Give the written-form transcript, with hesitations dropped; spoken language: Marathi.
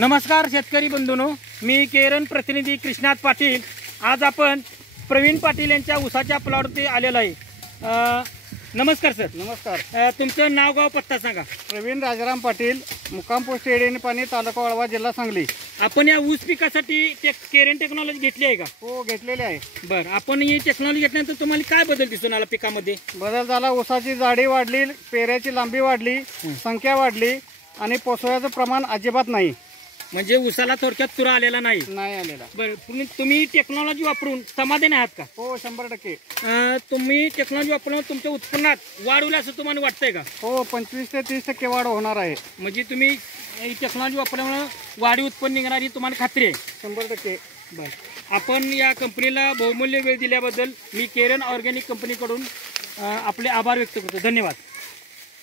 नमस्कार शेतकरी बंधूंनो, मी केरन प्रतिनिधी कृष्णात पाटील। आज आपण प्रवीण पाटील यांच्या ऊसाच्या प्लॉटवरती आलेलो आहे। नमस्कार सर। नमस्कार। तुमचं नाव गाव पत्ता सांगा। प्रवीण राजाराम पाटील, मुक्काम पोस्ट येडेपाणी, तालुका वाळवा, जिल्हा सांगली। आपण या ऊस पिकासाठी केरन टेक्नॉलॉजी घेतली आहे का? हो, घेतलेली आहे। बरं, आपण ही टेक्नॉलॉजी घेतल्यानंतर तुम्हाला काय बदल दिसून आला पिकामध्ये? बदल झाला, ऊसाची जाडी वाढली, पेऱ्याची लांबी वाढली, संख्या वाढली आणि पोसव्याचं प्रमाण अजिबात नाही। म्हणजे ऊसाला थोडक्यात तुरा आलेला नाही आलेला। बरं, तुम्ही टेक्नॉलॉजी वापरून समाधानी आहात का? हो, 100%। तुम्ही टेक्नॉलॉजी वापरून तुमच्या उत्पन्नात वाढ होईल असं तुम्हाला वाटतंय का? हो, 25 ते 30% वाढ होणार आहे। म्हणजे तुम्ही ही टेक्नॉलॉजी वापरल्यामुळे वाढी उत्पन्न निघणार ही तुम्हाला खात्री आहे? 100%। बरं, आपण या कंपनीला बहुमूल्य वेळ दिल्याबद्दल मी केरन ऑर्गॅनिक कंपनीकडून आपले आभार व्यक्त करतो। धन्यवाद।